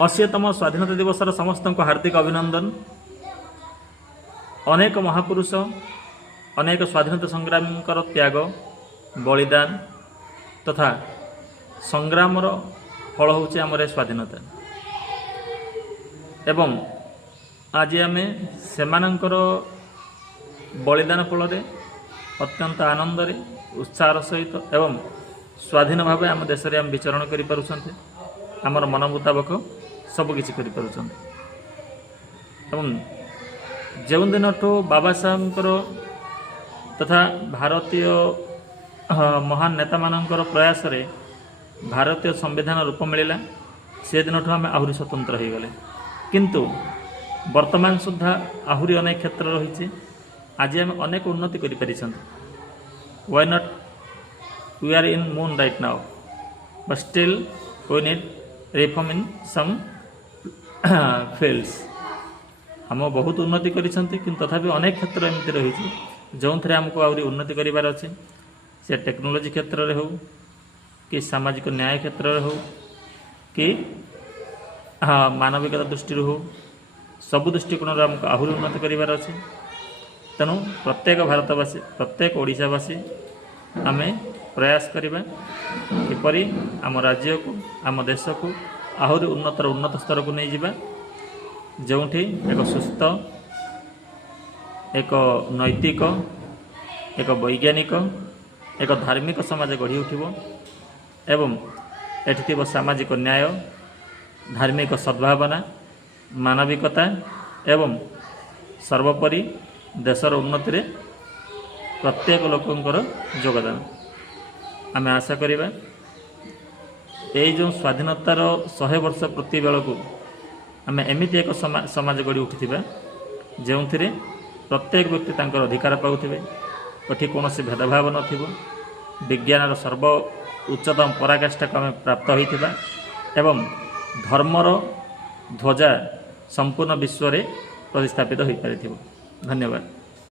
80तम स्वाधीनता दिवस समस्त को हार्दिक अभिनंदन। अनेक महापुरुष अनेक स्वाधीनता संग्रामी त्याग बलिदान तथा संग्रामर फल होचे आमर स्वाधीनता एवं आज आम सेमानंकर बलिदान फल अत्यंत आनंद उत्साह सहित एवं स्वाधीन भाव आम देश में आम विचरण करें आमर मन मुताबक सबकिछि करें। जो दिन बाबा साहेब तथा भारतीय महान नेता मानकर प्रयास रे भारतीय संविधान रूप मिलला से दिन आम आहरी स्वतंत्र हो गले किंतु वर्तमान सुधा आहरी अनेक क्षेत्र रही आज आम अनेक उन्नति करि why not we are in moon right now but still we need reform in some fields. हम बहुत उन्नति करिसेंति किंतु तथापि अनेक क्षेत्र एमती रही जो थे आमको आहरी उन्नति करिवार अछि से टेक्नोलोजी क्षेत्र रे हो कि सामाजिक न्याय क्षेत्र रे हो कि मानविकता दृष्टि हो सबु दृष्टिकोण आमको आहरी उन्नति करिवार अछि। तेणु प्रत्येक भारतवासी प्रत्येक ओडिशावासी आमे प्रयास करिबा किपरि आम राज्य को आम देश को आहरी उन्नत स्तर को नहीं जिबा जोठी एक सुस्थ एक नैतिक एक वैज्ञानिक एक धार्मिक समाज गढ़ी उठिब एवं एठी सामाजिक न्याय धार्मिक सद्भावना मानविकता एवं सर्वोपरि देशर उन्नति रे प्रत्येक लोकंकर योगदान आम आशा करिबा। यही जो स्वाधीनतार 100 वर्ष प्रति बेल को आम एमती एक समाज गढ़ी उठी जो प्रत्येक व्यक्ति तांकर अधिकार पाउथिबे कठी कौन भेदभाव नथिबो विज्ञान सर्व उच्चतम पराकाष्ठा को आम प्राप्त होइथिबा एवं धर्मर ध्वजा संपूर्ण विश्व रे प्रतिस्थापित हो पारिथिबो। धन्यवाद।